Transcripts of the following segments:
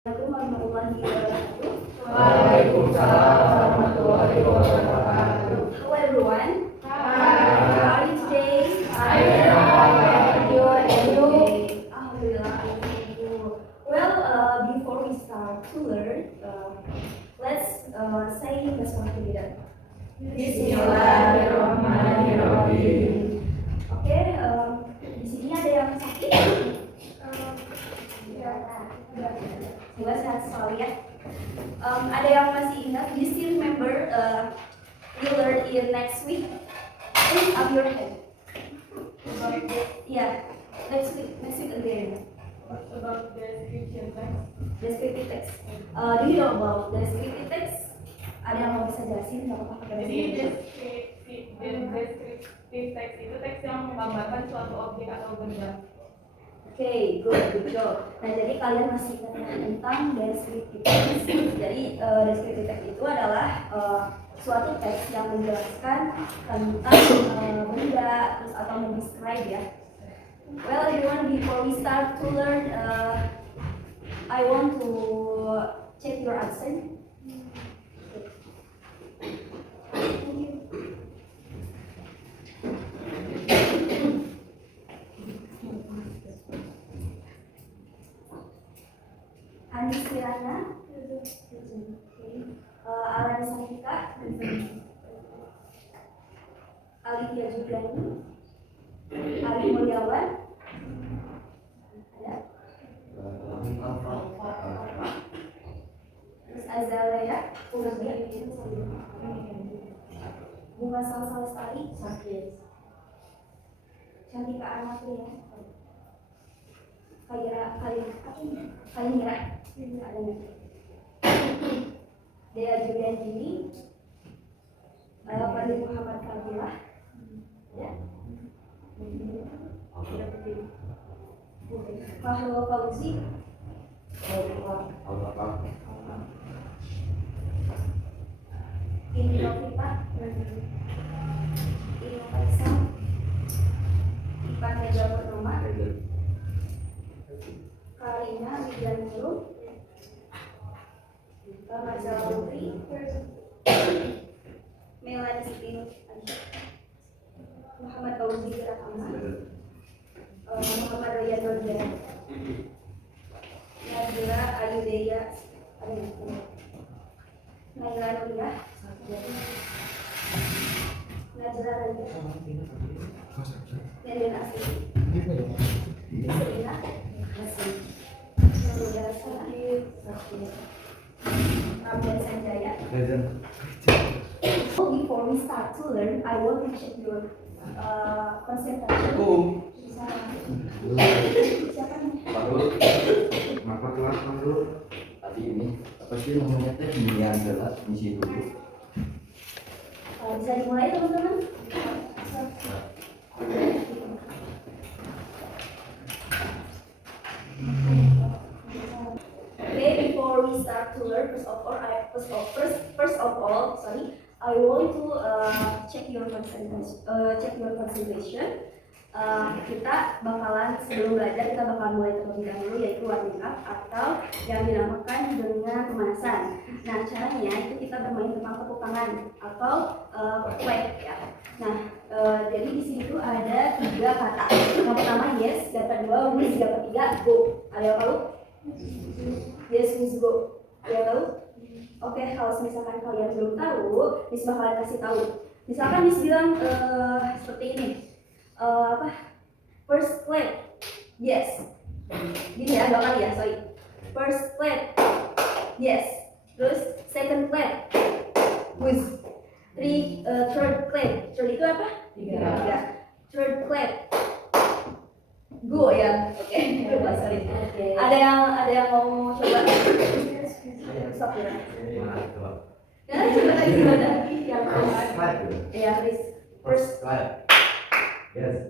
Assalamualaikum warahmatullahi wabarakatuh. Waalaikumsalam warahmatullahi wabarakatuh. Hello everyone. Hi. How are you today? I am fine. You and you? Alhamdulillah, thank you. Well, before we start to learn, let's say basmalah together. Bismillahirrahmanirrahim. Oke, di sini ada yang sakit? Semoga sehat selalu ya. Ada yang masih ingat? Do you still remember we learn in next week? Please up your hand. Yeah, next week again. About the description text. Descriptive text. Do you know about descriptive text? Ada yang mau bisa jelasin nggak apa-apa? Jadi descriptive text itu teks yang menggambarkan suatu objek atau benda. Oke, good job. Nah, jadi kalian masih ingat tentang descriptive text. Jadi descriptive text itu adalah suatu teks yang menjelaskan tentang benda terus atau mendescribe ya. Well, everyone, before we start to learn, I want to check your answer. Thank you. Anis Kirana, Alan Safika, Alivia Juliani, Ali Mulyawan, ada, terus Azalea, Bunga Salsal Lestari, Cantika Anaknya, Kainira, ada Dea Julian Jini, Fadil Muhammad Kabilah, ya, Fahrul Fauzi, Ini Novita, Ini Faisal, Ipan Mega Purnama, Karina Wijanulu, Marcella Putri, Melanie Siti Muhammad Fauzi Rahama, Muhammad Royan Nurjana, Najla Ayudeya, Naila Nuriyah, Najla Raya, Nenden Asli, Serina Asli, Nurul Sakit, Ramdan Sanjaya. Before we start to learn, I want to check your concentration. Siapa nih? Maka kelas dulu tadi ini apa sih namanya teh pilihan adalah misi dulu. Bisa dimulai teman-teman? Okay, before we start to learn, first of all, I want to check your concentration. Kita bakalan sebelum belajar kita bakalan mulai terlebih dahulu yaitu warming up atau yang dinamakan dengan pemanasan. Nah, caranya itu kita bermain tentang tepuk tangan atau clap ya. Nah, jadi di sini tuh ada 3 kata. Yang pertama yes, yang kedua with, yang ketiga go. Ada yang tahu? Yes, with, go. Ada yang tahu? Oke, kalau misalkan kalian belum tahu, Miss bakalan kasih tahu. Misalkan Miss bilang seperti ini. First clap, yes. Gini ya, 2 kali ya, sorry. First clap, yes. Terus second clap, with. Third clap. Third itu apa? 3. Third clap, go ya. Oke. Sorry. Ada yang mau coba? Stop ya. Nah, coba lagi gimana? Yang ya, please. First clap. Yes.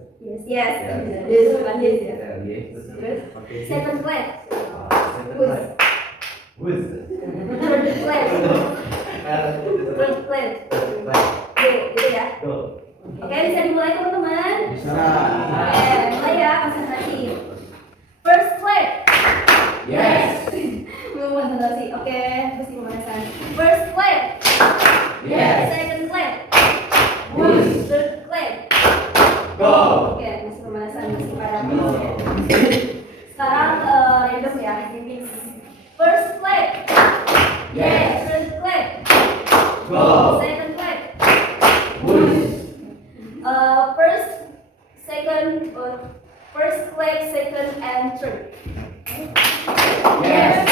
Yes. Bukan yes ya. Terus second clap, With. third clap, fourth clap, go, gitu ya. Go. Oke, bisa dimulai teman-teman? Bisa. Mulai ya, konsentrasi. First clap. Yes. Belum basa-basi. Oke, basi pemanasan. First clap. Yes. Second clap. Push. Third clap. Go. Oke, masih pemanasan, masih pada ya. Sekarang random ya. First clap. Yes. Third clap. Go. Second clap. Push. First, second, first clap, second, and third. Yes.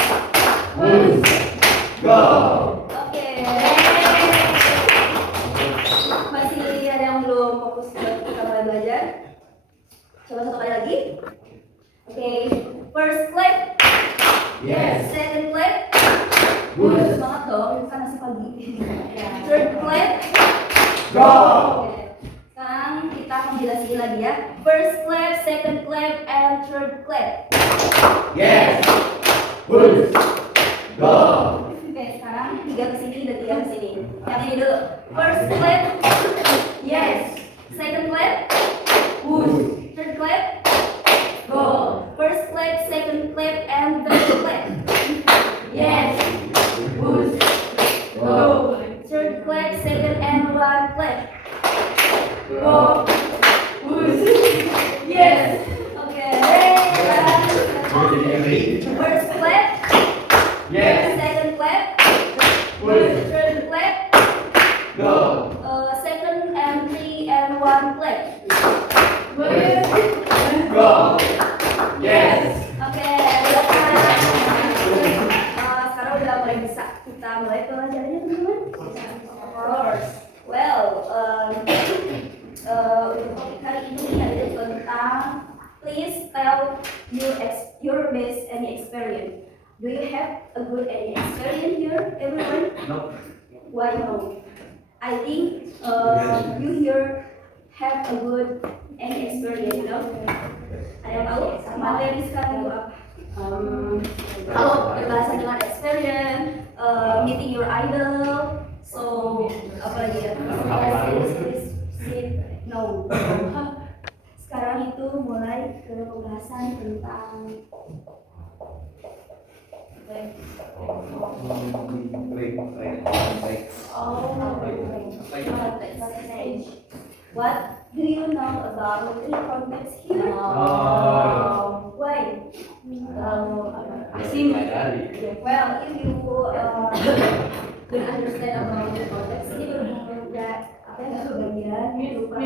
Push. Go. Oke. Masih ada yang belum fokus buat kita mulai belajar? Coba satu kali lagi. Oke. First clap. Yes. Second clap. Push. Semangat dong, kan masih pagi. Third clap. Go. Oke. Sekarang kita akan jelasin lagi ya. First clap, second clap, and third clap. Yes. Push. Go. Oke, sekarang 3 ke sini dan 3 ke sini. Yang ini dulu. First clap. Yes. Second clap. Push. Third clap. Go. First clap, second clap, and third clap. Yes. Push. Go. Third clap, second, and one clap. Go. Push. Yes. Oke. First clap. Yes. Second clap. Push. Third clap. Go. Second and three and one clap. Go. Yes. Oke, sekarang udah mulai bisa kita mulai pelajarannya teman-teman. Of course. Well, untuk topik hari ini ada tentang please tell your best any experience. Do you have a good any experience here, everyone? No. Why no? I think you here have a good any experience, no? Ada yang tahu materi sekarang itu apa? Kalau berbahasa dengan experience, meeting your idol, so apa lagi ya? No. Sekarang itu mulai ke pembahasan tentang what do you know about the context here? Why? Asing. Well, if you don't understand about the context, ini berbeda apa yang kebagian lupa.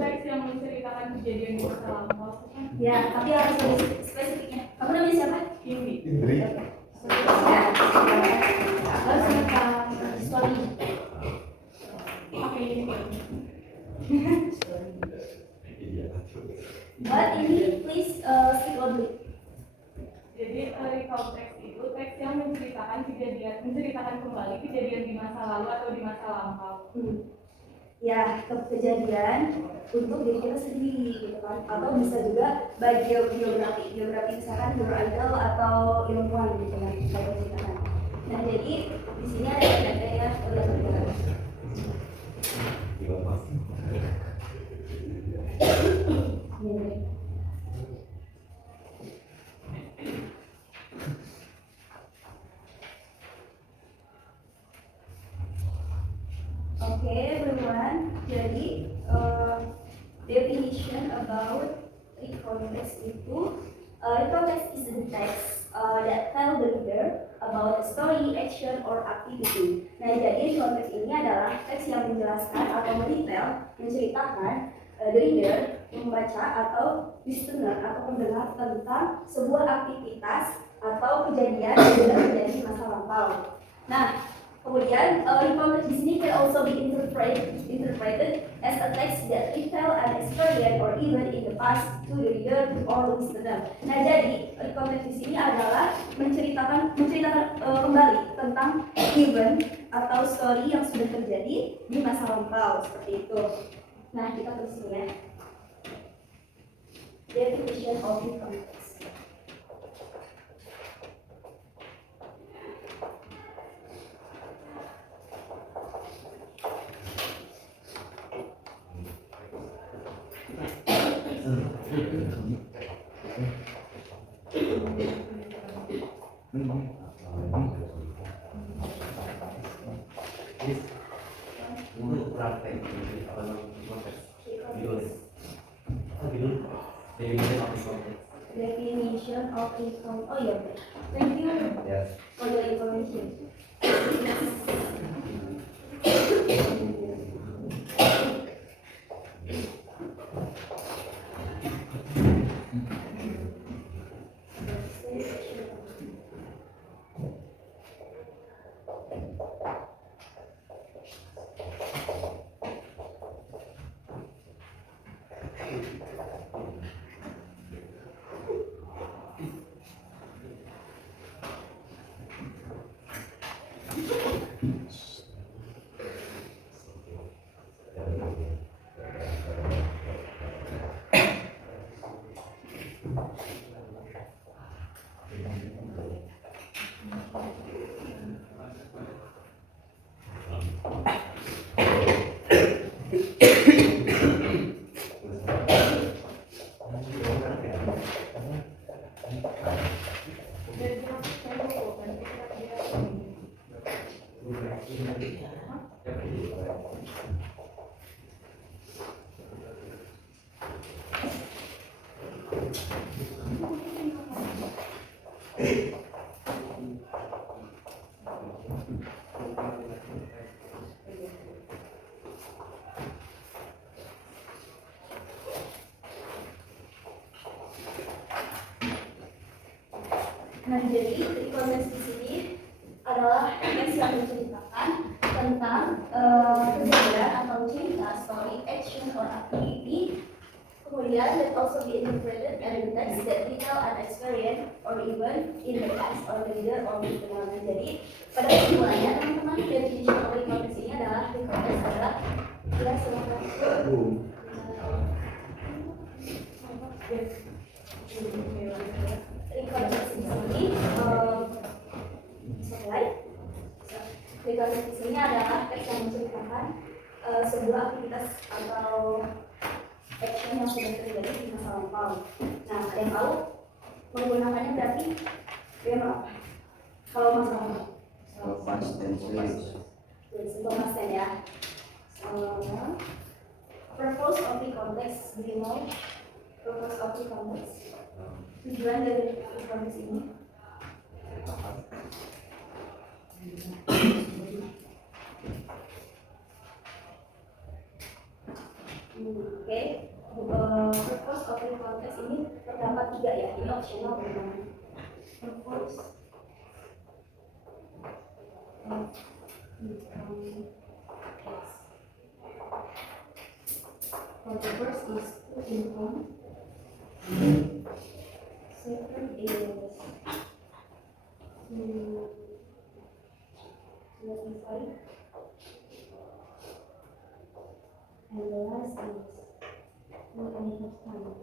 Teks yang menceritakan kejadian di masa lampau. Ya, tapi harus lebih spesifiknya. Kamu namanya siapa? Ini. Ya, harus tentang story. Oke, ini. But ini please speak loudly. Jadi recall teks itu teks yang menceritakan kembali kejadian di masa lalu atau di masa lampau. Ya, kejadian untuk diri kita sendiri gitu kan, atau bisa juga biografi misalkan your idol atau ilmuwan gitu kan, saya ceritakan. Nah, jadi di sini ada ya Oke, everyone. Jadi definition about context itu, context is the text that tell the reader about a story, action, or activity. Nah, jadi konteks ini adalah teks yang menjelaskan atau mendetail, menceritakan the reader, membaca atau listener atau pendengar tentang sebuah aktivitas atau kejadian yang sudah terjadi di masa lampau. Nah, kemudian information di sini can also be interpreted as a text that retell an experience or event in the past to the reader or listener. Nah, jadi information di sini adalah menceritakan kembali tentang event atau story yang sudah terjadi di masa lampau seperti itu. Nah, kita terus ya. Definition of context. Oh iya, thank you Ya. for your information. Nah, jadi konteks di sini adalah teks yang menceritakan tentang kejadian atau cerita, story, action, or activity. Kemudian that also be interpreted as the text that detail an experience or even in the past or the leader or the pengalaman. Jadi pada kesimpulannya teman-teman, definition of konteks ini adalah konteks adalah ya semacam konteks di sini konteks di sini adalah teks yang menceritakan sebuah aktivitas atau action yang sudah terjadi di masa lampau. Nah, ada yang tahu menggunakannya berarti apa? Kalau masa lampau Past tense. untuk past tense ya. Purpose of the context, do you know? Purpose of the context. Tujuan dari konteks ini. Oke. Purpose of the context ini terdapat 3 ya, ini optional teman-teman. Purpose the first is to inform. Second is to notify. And the last is to understand.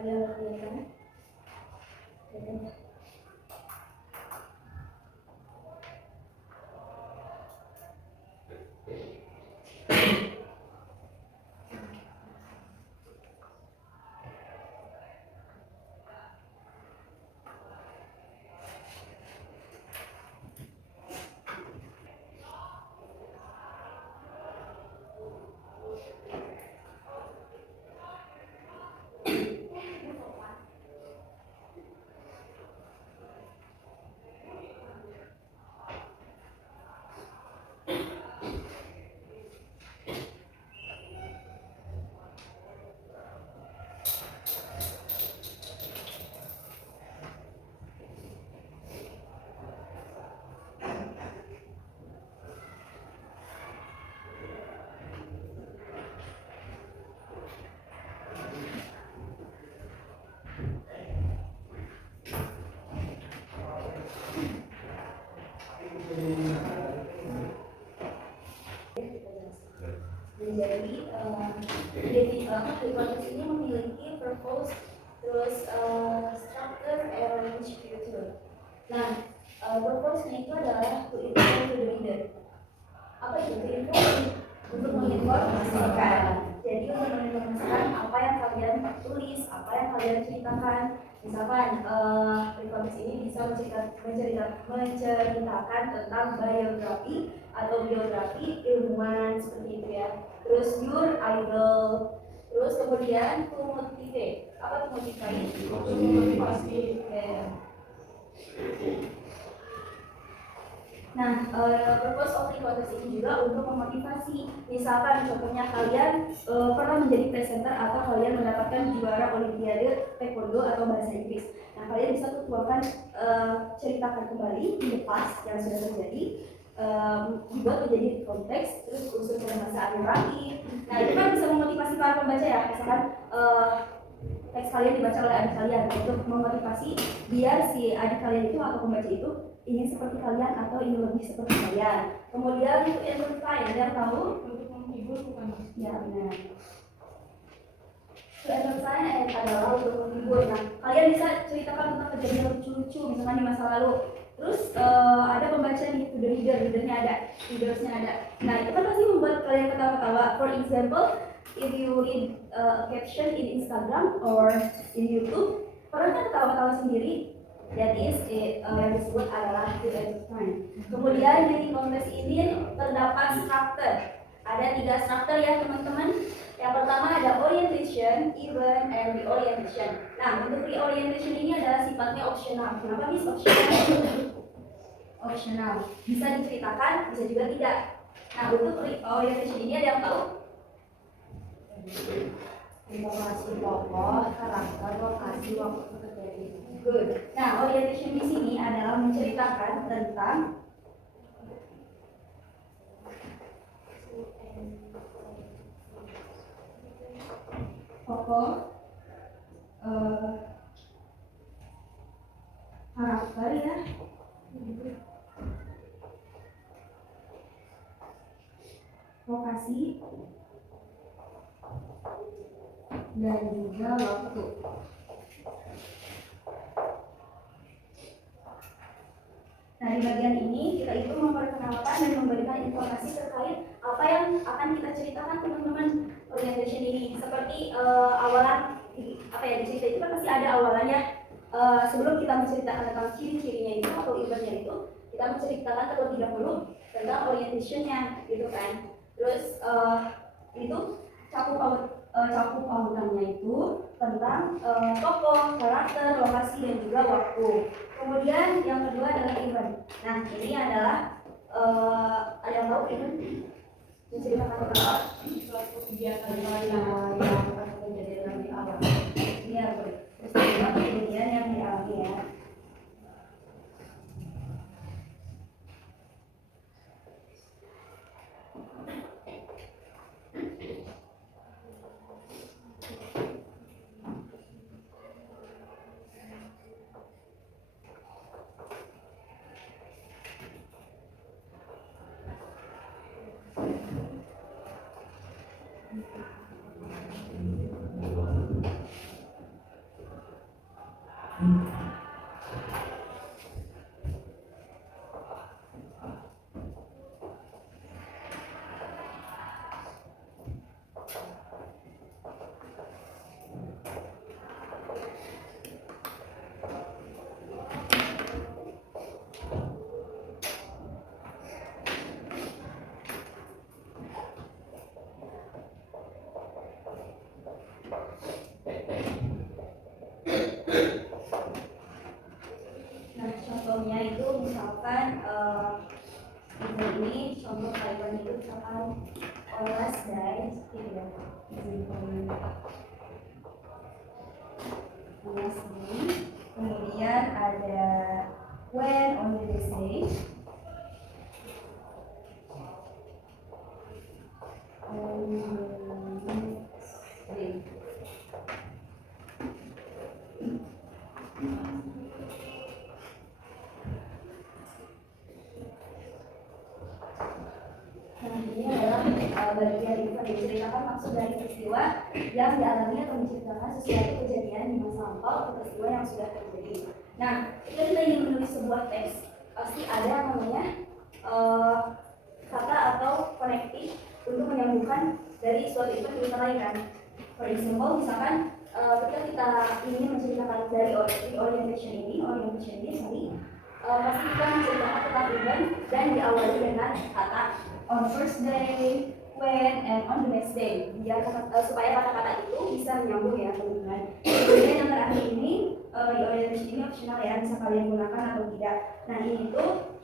Ada yang kelihatan? Kelihatan? Jadi konteks ini memiliki purpose, terus structure, and future. Nah, purpose-nya itu adalah to inform the reader. Apa itu? To inform, untuk menginformasikan. Jadi untuk menginformasikan apa yang kalian tulis, apa yang kalian ceritakan. Misalkan konteks ini bisa menceritakan tentang biografi atau biografi ilmuwan seperti itu ya. Terus your idol, terus kemudian to motivate. Apa to motivate? Motivasi. Ya. Nah, purpose of contest ini juga untuk memotivasi. Misalkan contohnya kalian pernah menjadi presenter atau kalian mendapatkan juara olimpiade taekwondo atau bahasa Inggris. Nah, kalian bisa tuangkan ceritakan kembali in the past yang sudah terjadi, dibuat menjadi konteks, terus unsur pembahasan yang rapi. Nah, itu kan bisa memotivasi para pembaca ya. Misalkan teks kalian dibaca oleh adik kalian untuk memotivasi biar si adik kalian itu atau pembaca itu ingin seperti kalian atau ingin lebih seperti kalian. Kemudian untuk entertain, ada yang tahu? Untuk menghibur bukan? Ya benar. To entertain adalah untuk menghibur. Nah, kalian bisa ceritakan tentang kejadian lucu-lucu misalkan di masa lalu. Terus ada pembaca nih, to the reader, readernya ada, readersnya ada. Nah, itu kan pasti membuat kalian ketawa-ketawa. For example, if you read a caption in Instagram or in YouTube, orang kan ketawa-ketawa sendiri. That is yang disebut adalah to entertain. Kemudian di konteks ini terdapat struktur. Ada 3 struktur ya teman-teman. Yang pertama ada orientation, event, and reorientation. Nah, untuk reorientation ini adalah sifatnya optional. Kenapa bisa optional? Optional. Bisa diceritakan, bisa juga tidak. Nah, untuk reorientation ini ada yang tahu? Informasi tokoh, karakter, lokasi, waktu terjadi. Good. Nah, orientation di sini adalah menceritakan tentang tokoh, karakter ya, lokasi, dan juga waktu. Nah, di bagian ini kita itu memperkenalkan dan memberikan informasi terkait apa yang akan kita ceritakan teman-teman orientation ini. Seperti awalan apa ya, di cerita itu kan pasti ada awalannya. Sebelum kita menceritakan tentang ciri-cirinya itu atau eventnya itu, kita menceritakan terlebih dahulu tentang orientationnya, gitu kan. Terus itu cakup pautannya itu tentang tokoh, karakter, lokasi, dan juga waktu. Kemudian yang kedua adalah event. Nah, ini adalah ada yang tahu event? Menceritakan tentang Suatu kegiatan yang terjadi di awal. Iya, boleh. Terus kedua kemudian yang di akhir ya. Nah, contohnya itu misalkan ini contoh kalimat itu misalkan on last day, seperti ya. On last day. Kemudian ada when on the next day. On the next day. Nah, ini adalah bagian yang menceritakan maksud dari peristiwa yang dialami atau menceritakan sesuatu kejadian di masa lampau atau peristiwa yang sudah terjadi. Nah, ketika kita ingin menulis sebuah teks, pasti ada yang namanya kata atau connecting untuk menyambungkan dari suatu event ke event lain kan. For example, misalkan ketika kita ingin menceritakan dari orientation ini, pasti kita menceritakan tentang event dan diawali dengan kata on first day, when, and on the next day, biar supaya kata-kata itu bisa menyambung ya teman-teman. Kemudian yang terakhir ini di orientation ini optional ya, bisa kalian gunakan atau tidak. Nah ini tuh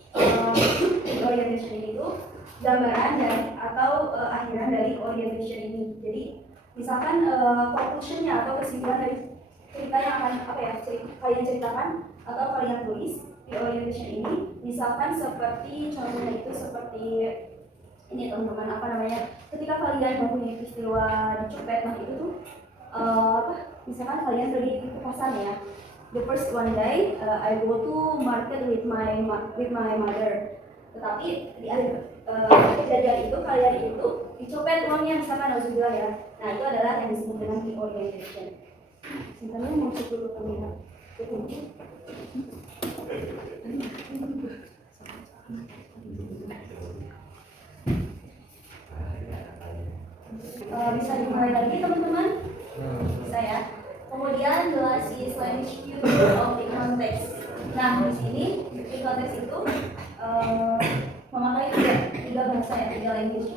di orientation ini tuh gambaran dari atau akhiran dari orientation ini. Jadi misalkan conclusionnya atau kesimpulan dari cerita yang akan kalian ceritakan atau kalian tulis di orientation ini, misalkan seperti contohnya itu seperti ini teman-teman, ketika kalian mempunyai peristiwa dicopet, nah itu tuh misalkan kalian pergi ke pasar ya. The first one day I go to market with my mother. Tetapi di akhir kejadian itu kalian itu dicopet uangnya misalkan alhamdulillah ya. Nah itu adalah yang disebut dengan reorientation. Sebenarnya mau dulu terlihat. Bisa dimulai lagi teman-teman? Bisa ya. Kemudian last is language use of the context. Nah di sini di konteks itu memakai tiga bahasa ya, tiga language.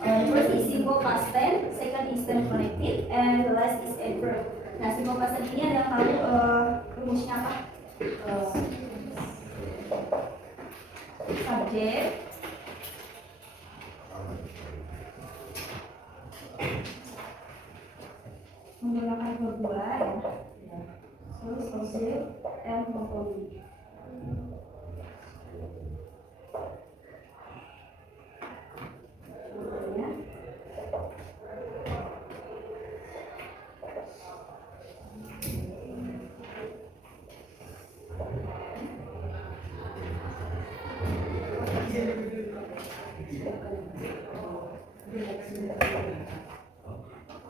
First is simple past tense, second is tense connected, and the last is adverb. Nah simple past tense ini ada yang tahu rumusnya apa? Subjek, menggunakan verb dua ya, terus objek and komponen.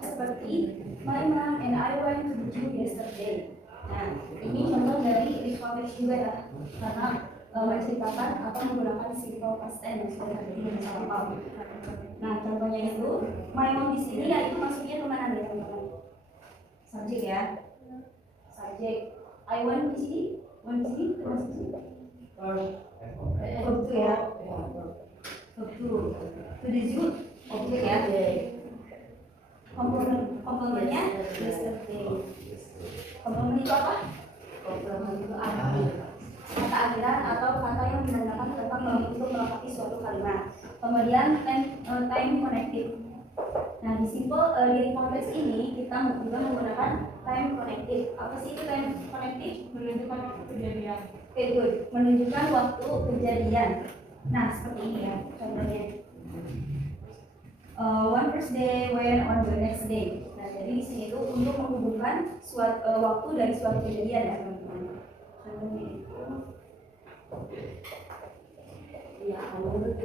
Seperti my mom and I went to the zoo yesterday. Nah, ini contoh dari konteks juga ya, karena menceritakan atau menggunakan simple past tense yang sudah terjadi di masa lampau. Nah, contohnya itu my mom di sini ya itu maksudnya kemana nih teman-teman? Subjek ya, subjek. I went di sini, termasuk sini. Verb ya, verb to the zoo, objek ya. Komponennya yesterday. Komponen itu apa? Komponen itu kata akhiran atau kata yang menandakan tentang untuk melengkapi suatu kalimat. Kemudian time connected. Nah di konteks ini kita juga menggunakan time connected. Apa sih itu time connected? Menunjukkan kejadian. Good. Menunjukkan waktu kejadian. Nah seperti ini ya contohnya. One first day, when, on the next day. Nah, jadi di sini itu untuk menghubungkan waktu dari suatu kejadian ya teman-teman. Contohnya itu, ya awal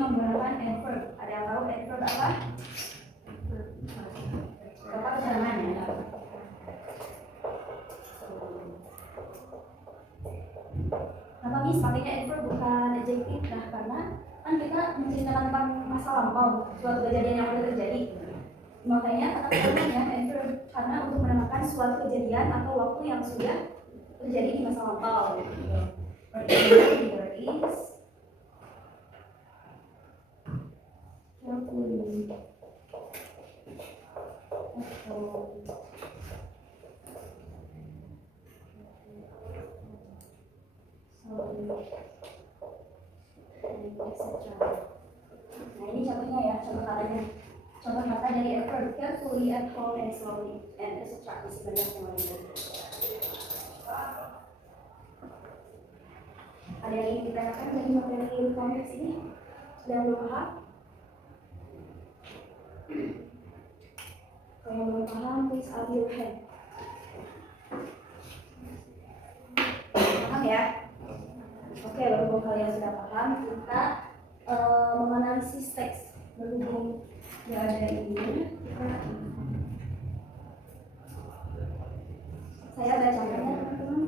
menggunakan adverb. Ada yang tahu adverb apa? Bapak keterangan ya. Kenapa Miss pakainya adverb bukan adjective? Nah, karena kan kita menceritakan tentang masa lampau, suatu kejadian yang sudah terjadi. Makanya kata keterangannya adverb karena untuk menamakan suatu kejadian atau waktu yang sudah terjadi di masa lampau. There is carefully. Nah ini contohnya ya, contoh katanya. Contoh kata dari adverb carefully, at home, and slowly, and etc. Masih banyak yang lainnya. Ada yang ingin ditanyakan dari materi konteks ini? Sudah belum paham? Kalau yang belum paham, please raise your hand. Paham ya? Oke, berhubung kalian sudah paham, kita menganalisis teks. Berhubung nggak ada ini, saya bacakan ya teman-teman.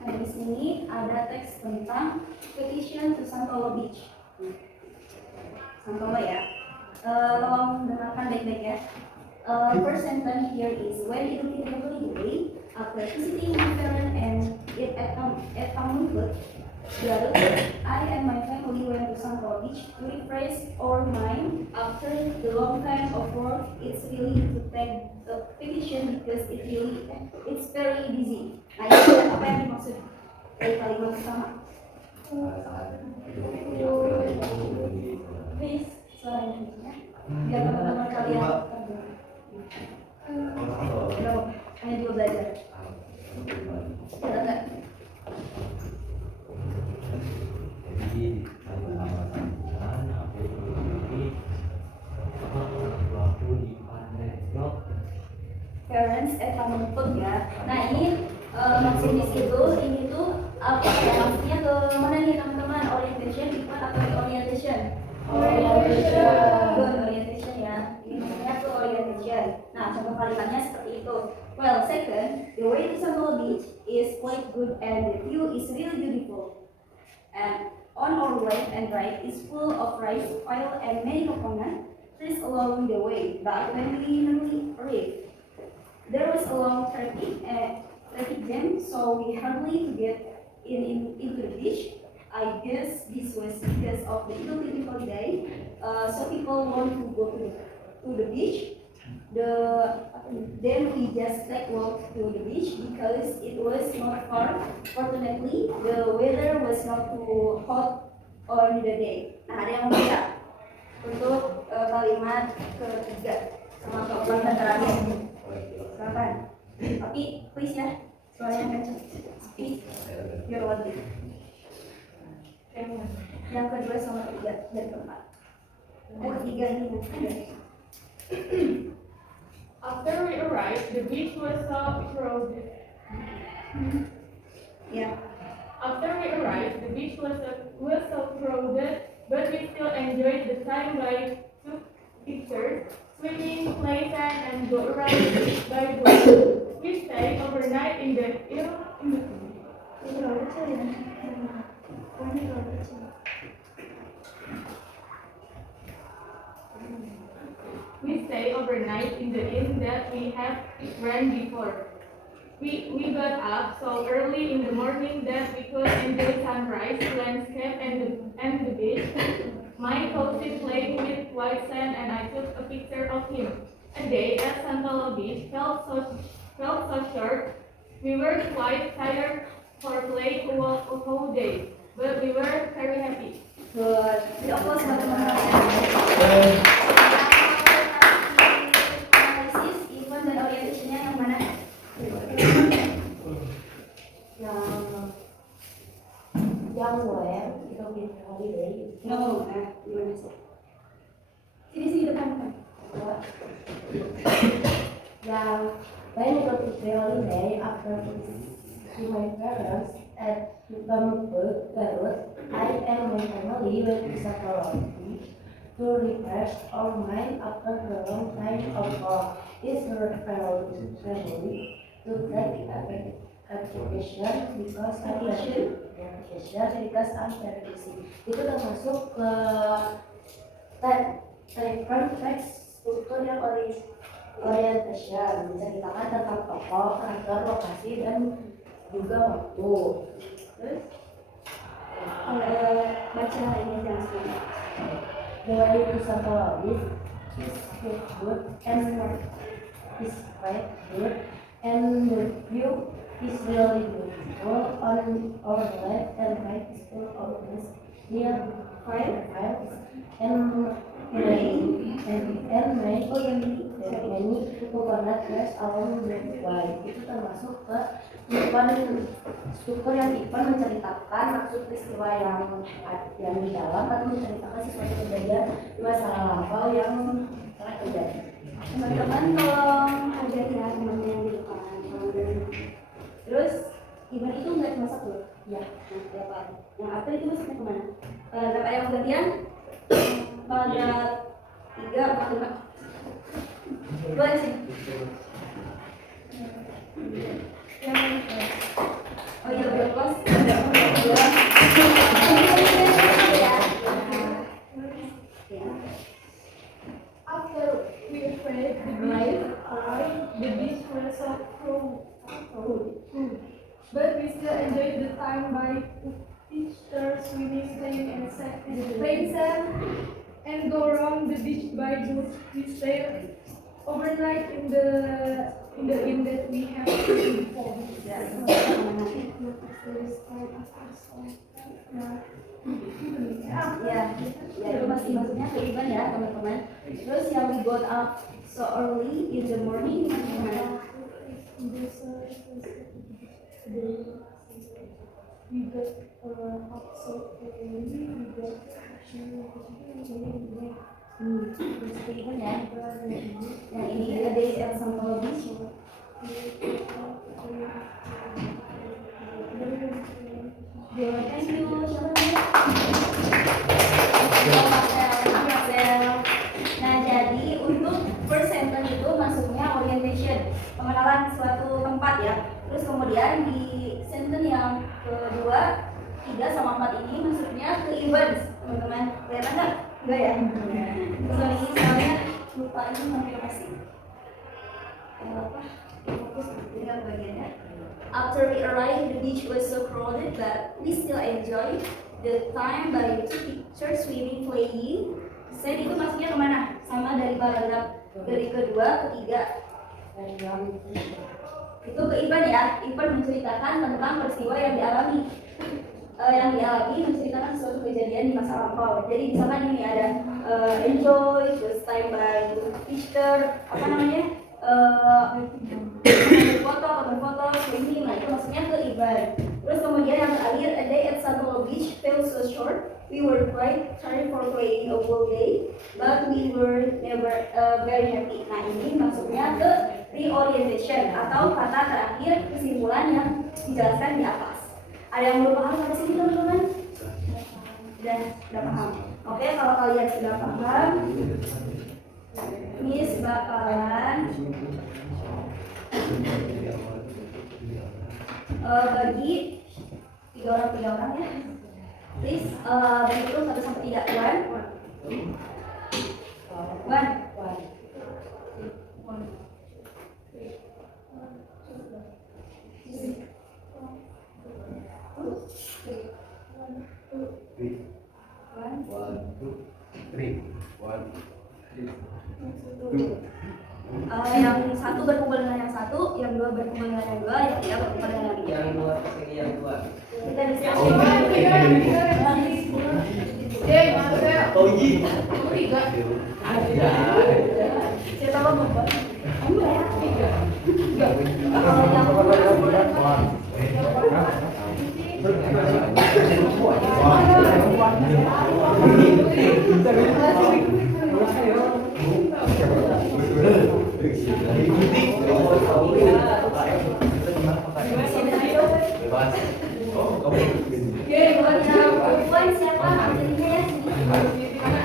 Nah di sini ada teks tentang petition to Santolo Beach. Santolo ya. Tolong dengarkan baik-baik ya. First sentence here is when it day after visiting my parents and it at Amundwood, I and my family went to Santolo Beach to refresh our mind after the long time of work. It's really to take the petition because it's very busy. Nah ini apa yang dimaksud dari kalimat pertama? Please, suaranya biar teman-teman kalian hanya juga belajar. Ada nggak? Jadi Parents at Amundwood ya. Nah ini maksudnya ini tuh apa ya, maksudnya ke mana nih teman-teman? Orientation, bukan atau orientation? Good orientation ya. Ini maksudnya ke orientation. Nah contoh kalimatnya seperti itu. Well, second, the way to Santolo Beach is quite good and the view is really beautiful. And on our left and right is full of rice, oil, and many coconut trees along the way. But when we nearly arrived, there was a long traffic jam, so we hardly get into the beach. I guess this was because of the beautiful day. So people want to go to the beach. Then we just walk to the beach because it was not far. Fortunately, the weather was not too hot on the day. Nah, ada yang bisa untuk kalimat ketiga sama kalimat terakhir. Silakan. Tapi please ya, suaranya kencang. Please, biar lebih. Yang kedua sama ketiga dari keempat. Ketiga ini nanti. After we arrived, the beach was so crowded. Ya. After we arrived, the beach was so crowded, but we still enjoyed the time by took pictures, swimming, play sand, and go around the beach by boat. We stayed overnight in the We stay overnight in the inn that we have ran before. We got up so early in the morning that we could enjoy sunrise, landscape, and the beach. My cousin played with white sand, and I took a picture of him. A day at Santolo Beach felt so short. We were quite tired for playing a whole day, but we were very happy. Good. Jadi aku sama teman-teman analisis event dan orientationnya yang mana? Yang where kita punya holiday. No, gimana sih? Sini depan. really day after to my parents at Bamberg, Garut. I and my family went to Saparodi to refresh our mind after the long time of Israel family to take application because I'm very busy. Itu termasuk ke teks struktur yang orientation, menceritakan tentang tokoh, karakter, lokasi, dan juga waktu. Terus baca ini langsung. the way to psychologist is good and is quite good, and the view is really beautiful on our left and right is full of this near files and many coconut trees along the way. Itu termasuk ke struktur yang Ivan menceritakan maksud peristiwa yang di dalam atau menceritakan sesuatu kejadian di masa lampau yang telah terjadi. Teman-teman tolong ajar ya teman-teman yang di depan. Terus Ivan itu nggak cuma satu ya, berapa? Yang apa itu maksudnya kemana? Berapa yang gantian? Pada 3, 4, 5. Dua sih. Oh iya udah kelas. After we prayed, the beach was so cold. But we still enjoyed the time by teachers swimming, playing, and playing sand, and go around the beach by boat. We stayed overnight in the inn that we have before. Ya itu masih maksudnya ke Ivan ya teman-teman. Terus yang we got up so early in the morning gimana? We got up so early. We got Terus ke Ivan ya. Yang ini ada yang sama beach. Thank you. Nah, jadi untuk first sentence itu masuknya orientation, pengenalan suatu tempat ya. Terus kemudian di sentence yang kedua, 3 sama 4 ini masuknya ke events, teman-teman. Kelihatan nggak? Enggak ya? Soal ini soalnya lupa ini sampai masih. Fokus dengan bagiannya. After we arrived, the beach was so crowded that we still enjoy the time by teachers swimming, playing. Saya itu maksudnya kemana? Sama dari paragraf dari kedua, ketiga. Itu ke Ivan ya. Ivan menceritakan tentang peristiwa yang dialami. Menceritakan suatu kejadian di masa lampau. Jadi misalkan ini ada enjoy, terus time by teacher, apa namanya? Foto, swimming, nah itu maksudnya ke Ivan. Terus kemudian yang terakhir, a day at Santolo Beach felt so short. We were quite tired for playing a whole day, but we were never very happy. Nah ini maksudnya ke reorientation atau kata terakhir kesimpulan yang dijelaskan di atas. Ada yang belum paham sampai sini teman-teman? Sudah paham. Oke, kalau kalian sudah paham, Miss bakalan bagi 3 orang ya. Please berhitung 1 sampai 3. 1. Yang 1 berkumpul dengan yang 1, yang 2 berkumpul dengan yang 2, yang 3 berkumpul dengan yang 3. Yang 2. Kita diskusi. Siapa mau membuat? Bebas. Oh, kamu begini. Oke, buat yang perempuan siapa materinya ya? Di mana?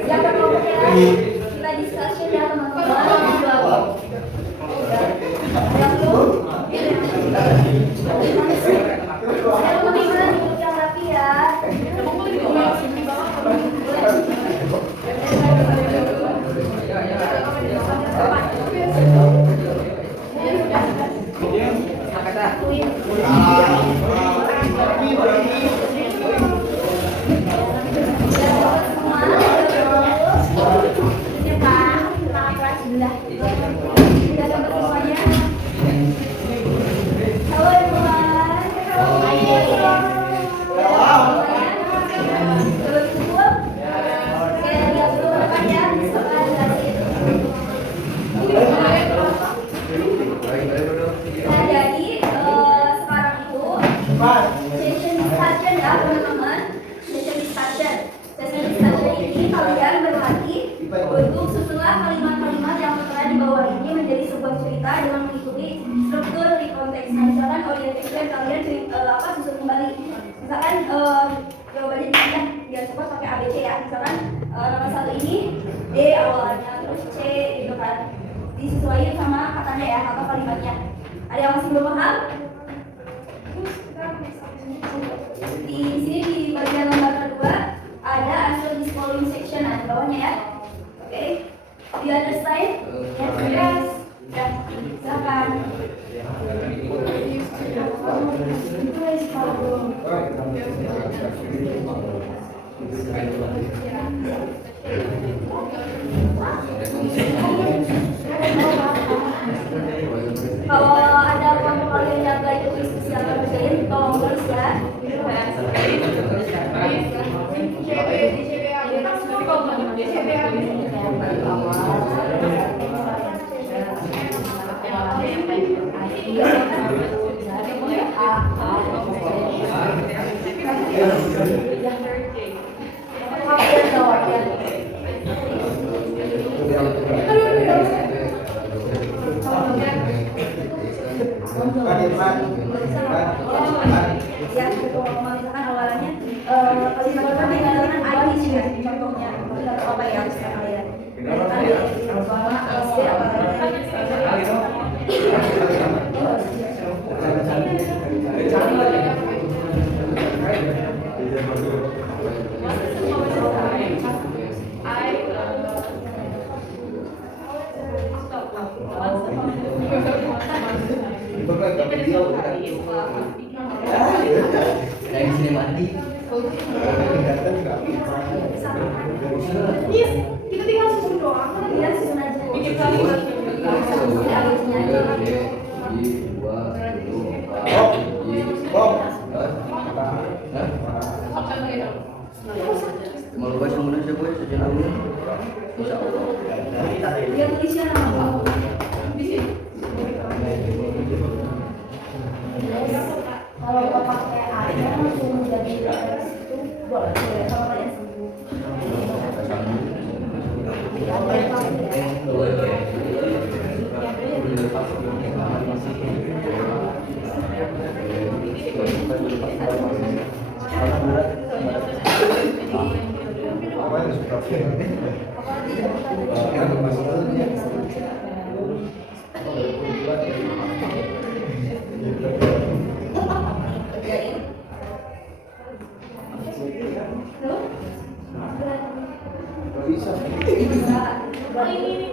Siapa kelompoknya? Kita discussion ya teman-teman. Sekarang teman-teman ikut yang rapi ya. Session discussion ya teman-teman. Session discussion. Session discussion ini kalian berlatih untuk susunlah kalimat-kalimat yang tertera di bawah ini menjadi sebuah cerita dengan mengikuti struktur di konteks. Misalkan orientation kalian susun kembali. Misalkan jawabannya di sini biar cepat pakai ABC ya. Misalkan nama satu ini D awalnya terus C gitu kan. Disesuaikan sama katanya ya atau kalimatnya. Ada yang masih belum paham? Di sini di bagian lembar kedua ada answer this following section di bawahnya ya. Oke, do you understand? Yes. Ya, silakan. Kalau ada kelompok kalian yang gak ikut diskusi atau berjalan, tolong tulis ya. Ya, misalkan awalannya kalimat dengan ID ya, contohnya tidak tahu apa ya kalian. Dari sini mandi. Yes, kita tinggal susun doang, kan tidak susun aja. Bikin kalimat. Mau bahasa Indonesia boy sejenak dulu. Insya Allah. Dia tulisnya nama. Di sini. Kalau nggak pakai air langsung jadi itu boleh. Kalau pakai susu.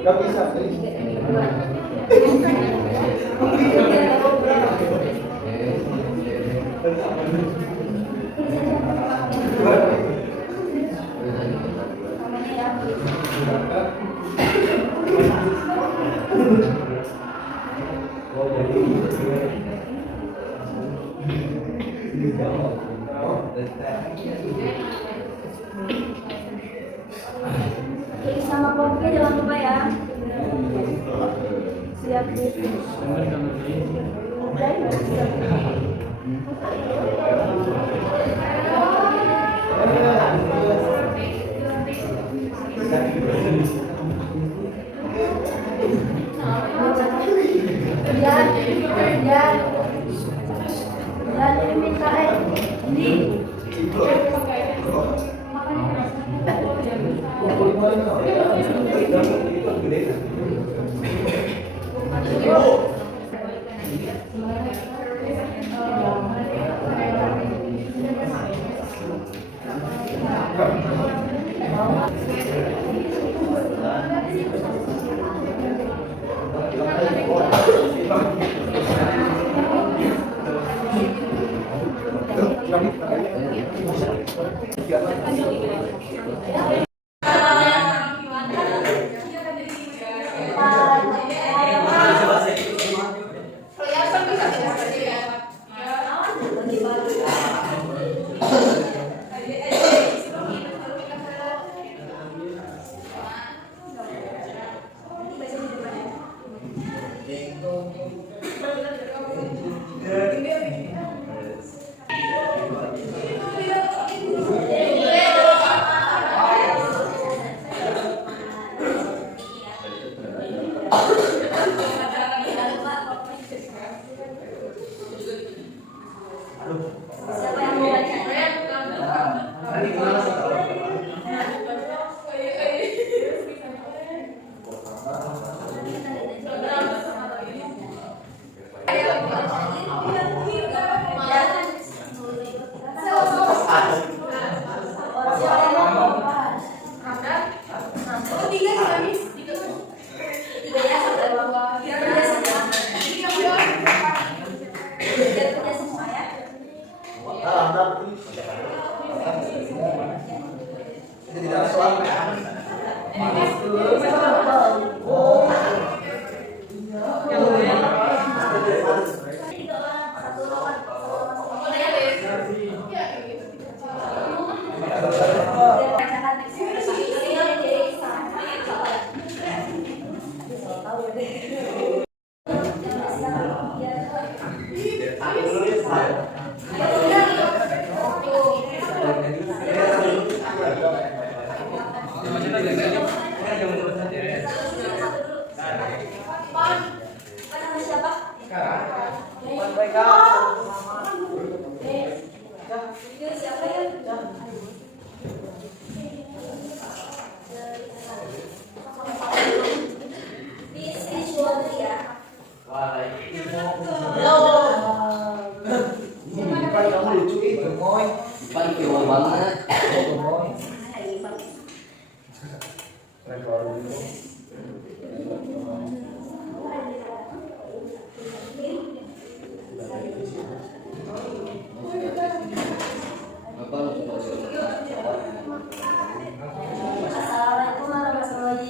Gak bisa. Oke, jangan lupa ya. Siap nih. Dan ini minta di siapa yang mau baca? Assalamualaikum warahmatullahi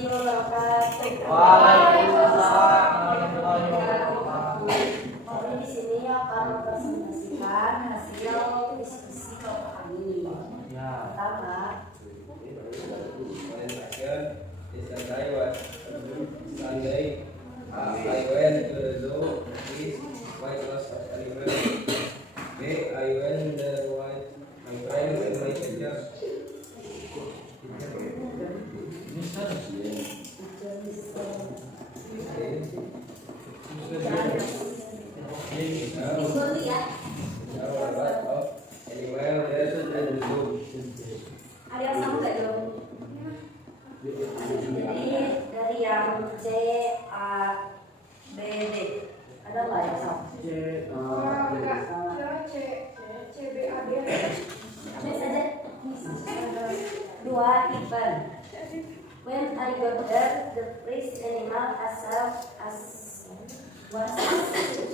wabarakatuh. Kami di sini akan mempresentasikan hasil diskusi kelompok kami. Pertama, Yesterday was Sunday. I went to the zoo. This white was animal. I went there with my friends and my teachers. dulu ya. Animal there at the zoo. Ada yang sama nggak dong? Jadi dari yang C, A, B, D ada nggak yang sama? Ambil saja. Dua event. When I got there, the first animal was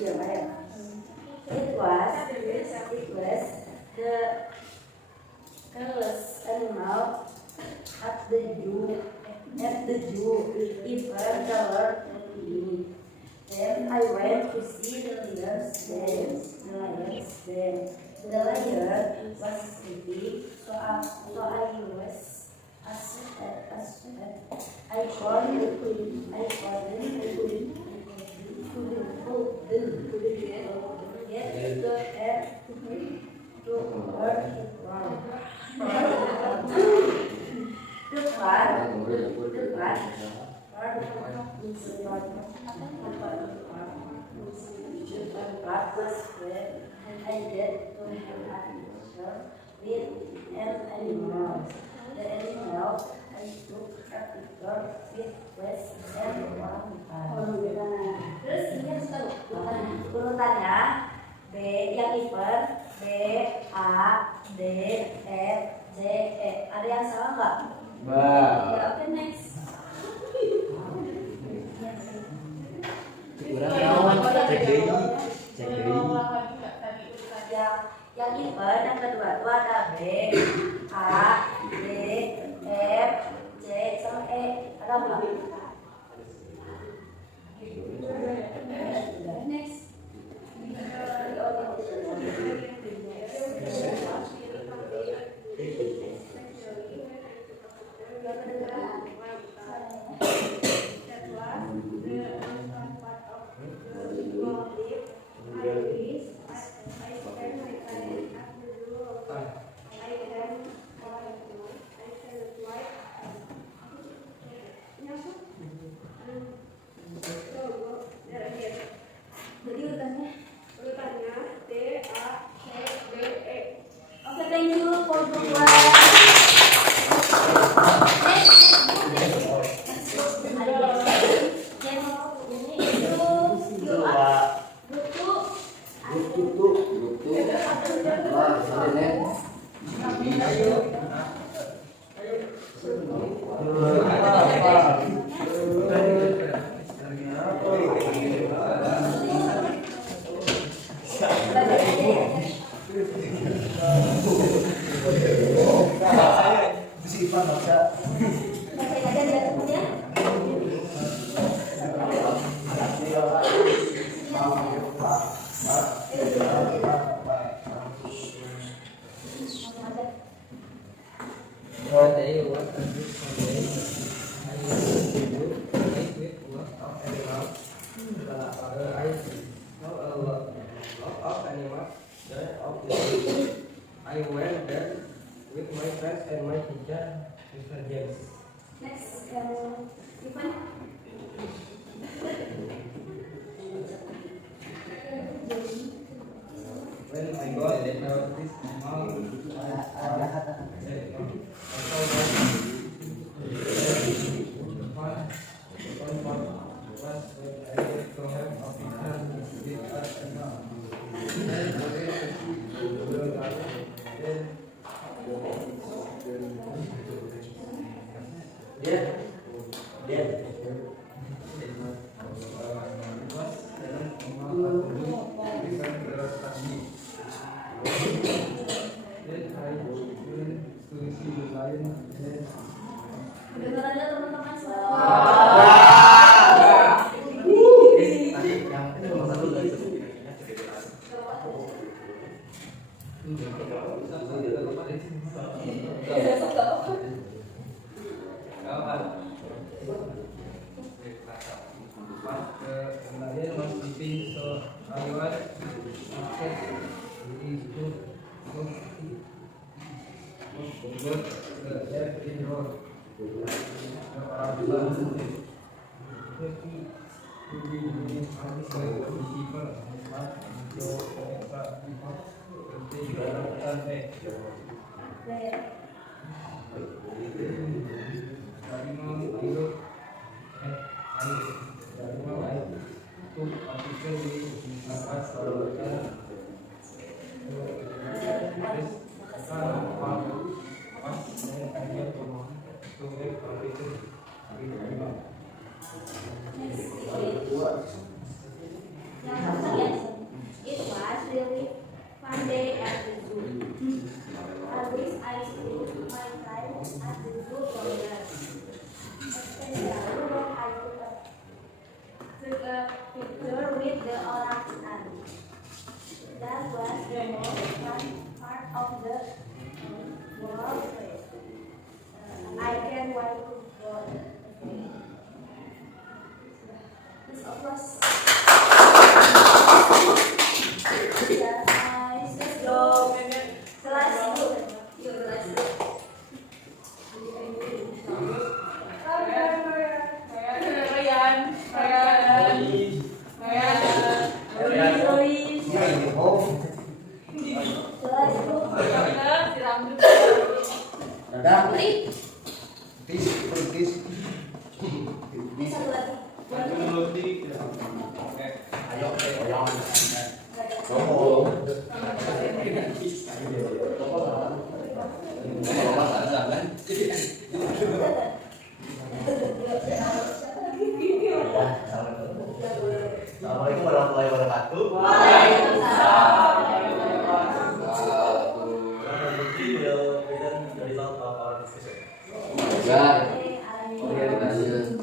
giant. It was the coolest animal at the zoo. Even taller than me. Then I went to see the lion's den. The lion was sleeping, so I I couldn't get the air to work wrong. Practice when I get to have an adventure with an animal. The animal I took a picture with Wes and one Terus ini harus tahu urutannya B yang even B A D E J E. Ada yang salah nggak? Ya, oke, next. Yang even yang kedua itu ada B A D F J sama E. Ada nggak? Next. Jadi urutannya D A C D E. Oke, thank you for group 1. One day, what I do someday, I used to do make with work of animals. I saw a lot of animals there of the city. I went there with my friends and my teacher, Mr. James. Next, Ivan. When I got this animal, Kedengarannya teman-teman semua. It was really fun day at the zoo. At least I spent my time at the zoo Orientation.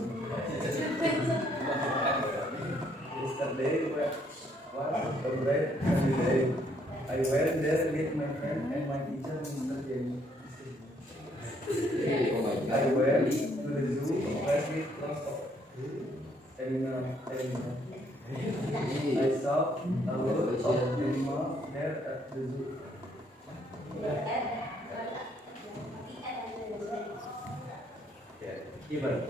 Yesterday was a great sunny day. I went there with my friend and my teacher, Mr. Jenny. I went to the zoo where we lots of animals. I saw a lot of animals there at the zoo. Even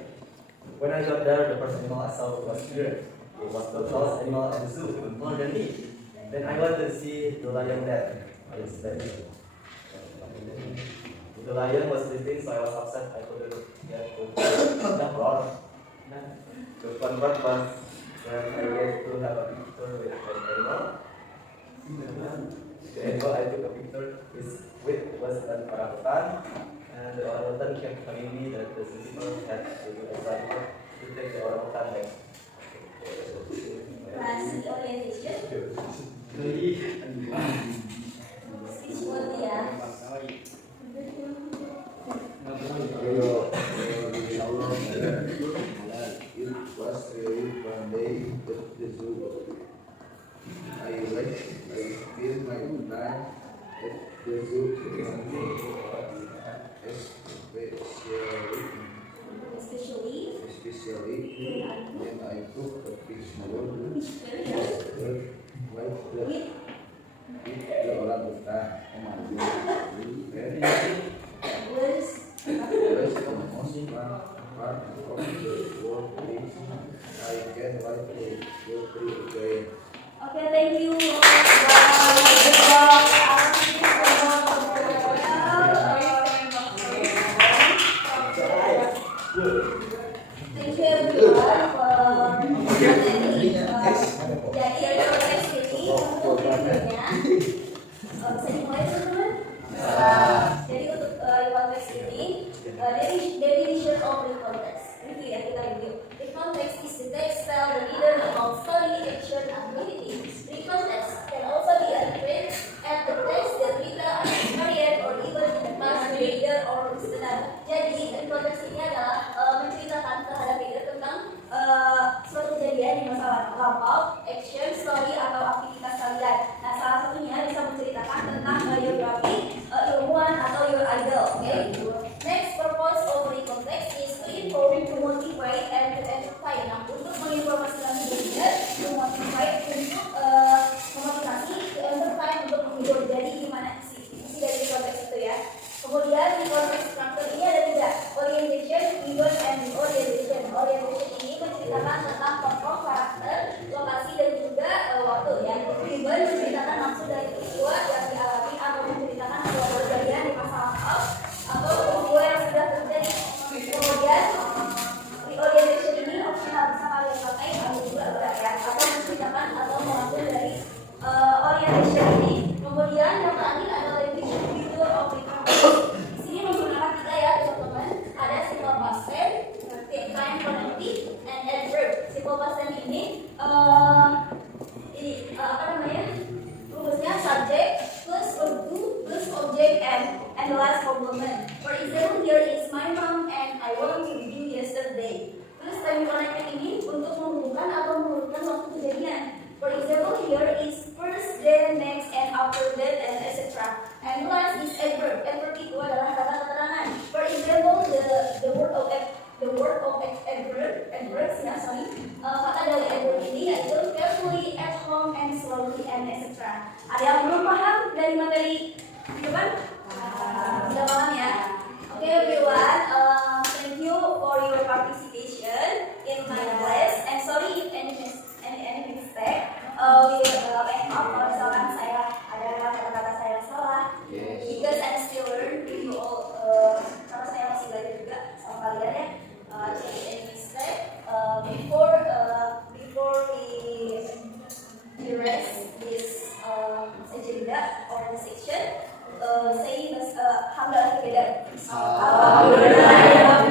when I got there, the first animal I saw was deer. It was the tallest animal at the zoo, even taller than me. Then I wanted to see the lion there. Yes, that is. The lion was sleeping, so I was upset. I couldn't get to the roar. The fun part was when I get to have a picture with an animal. The animal I took a picture with was an orangutan, and the orangutan kept telling me that the zookeeper had to do a cycle to take the orangutan back. Kelas orientation. Visual ya. It was really fun day at the zoo. I feel my time at the zoo, especially when I took a picture with the orangutan. Was the most fun part of the world is I can't wait to go through again. Oke, thank you. Thank you everyone for attending. Jadi ada podcast ini untuk videonya. Bisa dimulai teman-teman? Jadi untuk podcast ini, definition of the context. Review ya, kita review. The context is the text style the leader about study, action, activity. The context can also be interpreted as the text that Rita experience or even in the past reader or listener. Jadi, konteks ini adalah menceritakan terhadap reader tentang suatu kejadian di masa lampau, action, story atau aktivitas kalian. Nah, salah satunya bisa menceritakan tentang biografi, ilmuwan atau your idol. Okay? Next purpose of the context is to inform, to motivate, and to entertain. Nah, untuk menginformasikan reader, to motivate, untuk memotivasi, to entertain, untuk menghibur. Jadi gimana sih isi dari konteks itu ya? Kemudian di konteks struktur ini ada 3, orientation, event, and orientation. Orientation ini menceritakan tentang tokoh, karakter, lokasi, dan juga waktu ya. Event menceritakan maksud dari peristiwa yang dialami atau menceritakan suatu kejadian di masa lampau atau peristiwa yang sudah terjadi. Kemudian di orientation ini opsional, bisa kalian pakai kalau juga berat ya, atau menceritakan atau mengambil dari orientation ini. Kemudian yang terakhir adalah revision visual of the context. Di sini menggunakan 3 ya teman-teman. Ada simple past tense, time connective, and adverb. Simple past tense ini apa namanya? Rumusnya subject plus verb plus object and the last complement. For example, here is my mom and I went to you yesterday. Plus time connected ini untuk menghubungkan atau mengurutkan waktu kejadian. For example, here is first, then, next, and after that, and etc. And last is adverb. Adverb itu adalah kata keterangan. For example, the word of adverbs ya, kata dari adverb ini yaitu carefully, at home, and slowly, and etc. Ada yang belum paham dari materi di depan? Tidak paham ya? Okay everyone, thank you for your participation in my class. And sorry if any mistake. We make up kalau misalkan saya ada kata-kata saya yang salah. Because I'm still learning with you all. Karena saya masih belajar juga sama kalian ya. Change any mistake before we rest this agenda or the section. Say hamdalah together. Alhamdulillah.